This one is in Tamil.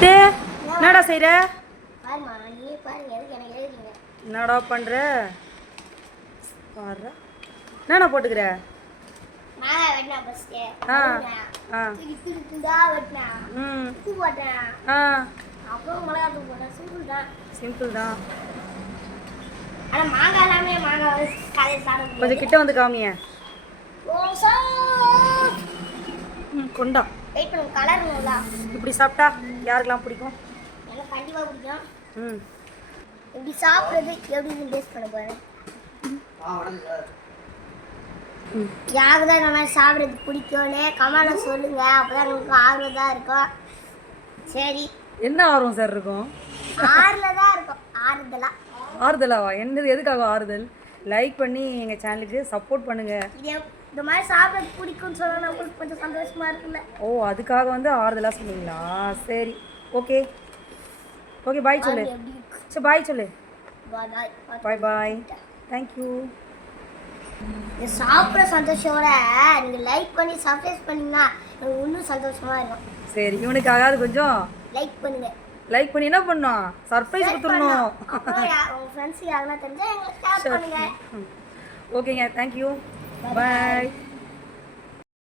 சித்து என்னடா செய்கிற? என்னடா பண்ணுற? பாரு என்னண்ணா போட்டுக்கிற? ஆ ஆ சிம்பிள் தான். கொஞ்சம் கிட்ட வந்து காமிய. கொண்டா இப்படி சாப்பிட்டா யாருக்கெல்லாம் பிடிக்கும்? எனக்கு கண்டிப்பாக பிடிக்கும். ம் இப்படி சாப்பிட்றது எப்படின்னு டேஸ்ட் பண்ண போகிறேன். யாருக்கு தான் இந்த மாதிரி சாப்பிட்றது பிடிக்கும்னு கமெண்ட்ல சொல்லுங்க. அப்போதான் உங்களுக்கு ஆர்வம் இருக்கும். சரி, என்ன ஆர்வம் சார் இருக்கும்? ஆறுதல் தான் இருக்கும். ஆறுதலாவா? என்னது? எதுக்காக ஆறுதல்? லைக் பண்ணி எங்கள் சேனலுக்கு சப்போர்ட் பண்ணுங்கள். இந்த மாதிரி சாப்பிட்றது பிடிக்கும்னு சொன்னால் நம்மளுக்கு கொஞ்சம் சந்தோஷமாக இருக்குல்ல. ஓ, அதுக்காக வந்து ஆறுதலாக சொன்னீங்களா? சரி, ஓகே ஓகே, பாய் சொல்லு. சரி, பாய் சொல்லு. பாய் பாய், தேங்க்யூ. இந்த சாப்பிட்ற சந்தோஷத்தோட நீங்கள் லைக் பண்ணி சப்ஸ்கிரைப் பண்ணிங்கன்னா எனக்கு இன்னும் சந்தோஷமாக இருக்கும். சரி, இவனுக்காக அது கொஞ்சம் லைக் பண்ணுங்க. லைக் பண்ணி என்ன பண்ணோம்? சர்ப்ரைஸ் கொடுத்துடணும். உங்கள் ஃப்ரெண்ட்ஸ் யாருன்னா தெரிஞ்சால் எங்களுக்கு ஷேர் பண்ணுங்க. ஓகேங்க, தேங்க்யூ, பாய்.